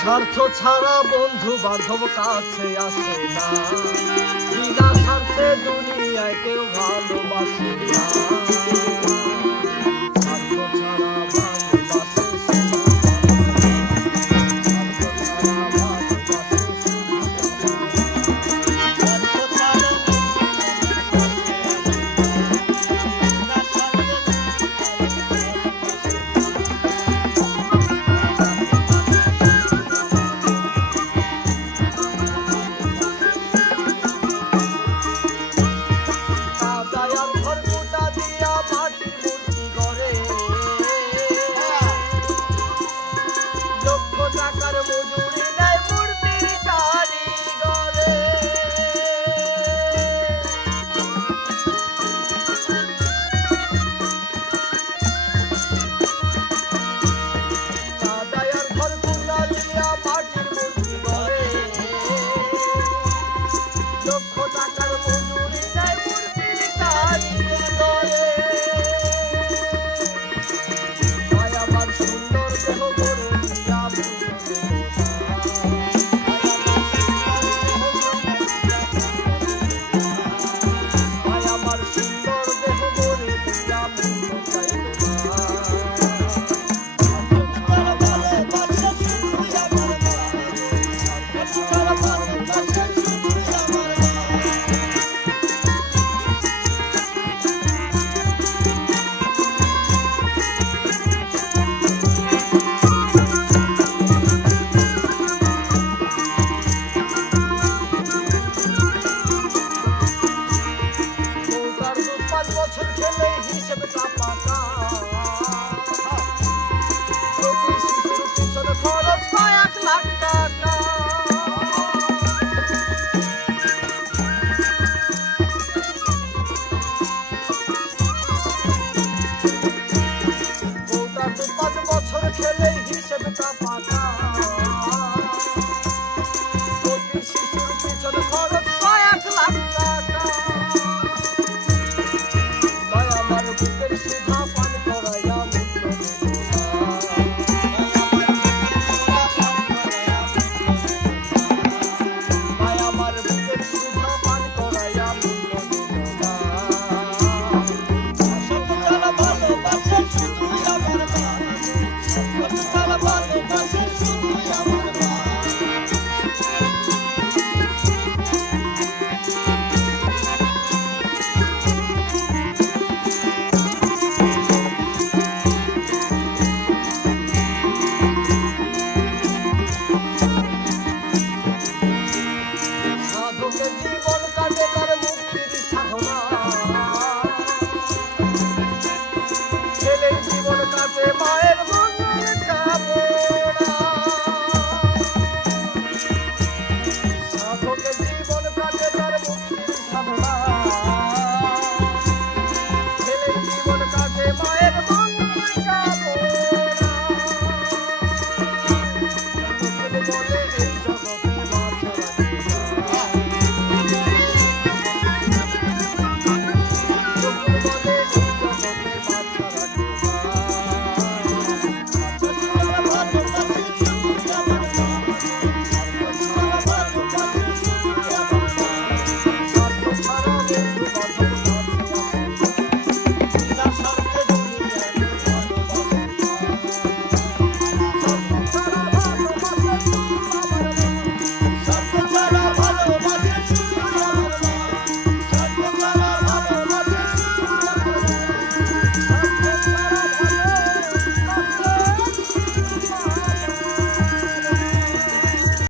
স্বার্থ ছাড়া বন্ধু বান্ধব কাছে আসে না। বিনা স্বার্থে দুনিয়ায় কেউ ভালোবাসে না। ধর্মটা বছর খেলে হিসেবটা পাকা প্রতি শিশুর পিছনে খরচ হয় সাধকে জীবন কাটে তার মুক্তির সাধনা। ছেলের জীবন কাটে মায়ের মন্দির তার মুক্তির সাধনা।